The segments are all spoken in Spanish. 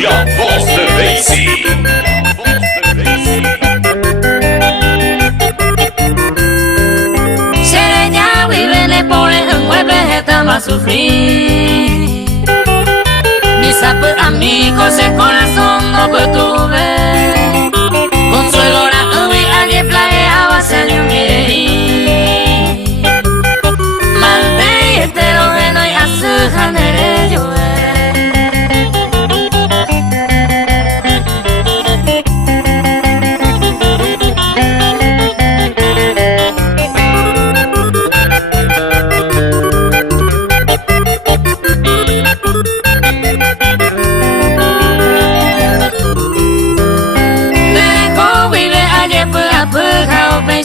La voz de Daisy. Sereña vive por el mueble estaba a sufrir. Mi sapo amigo ese corazón no que tuve. Consuelo la ubi allí plagueaba se le miré. Malde heterogeno y a su janere yo.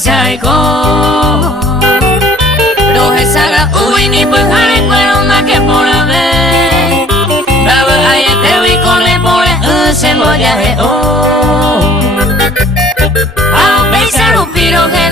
Chạy có đồ hay saga ui ni bơ hai pero na que por ave la bơ ai te vi con le por se voy a o a pensar un piro que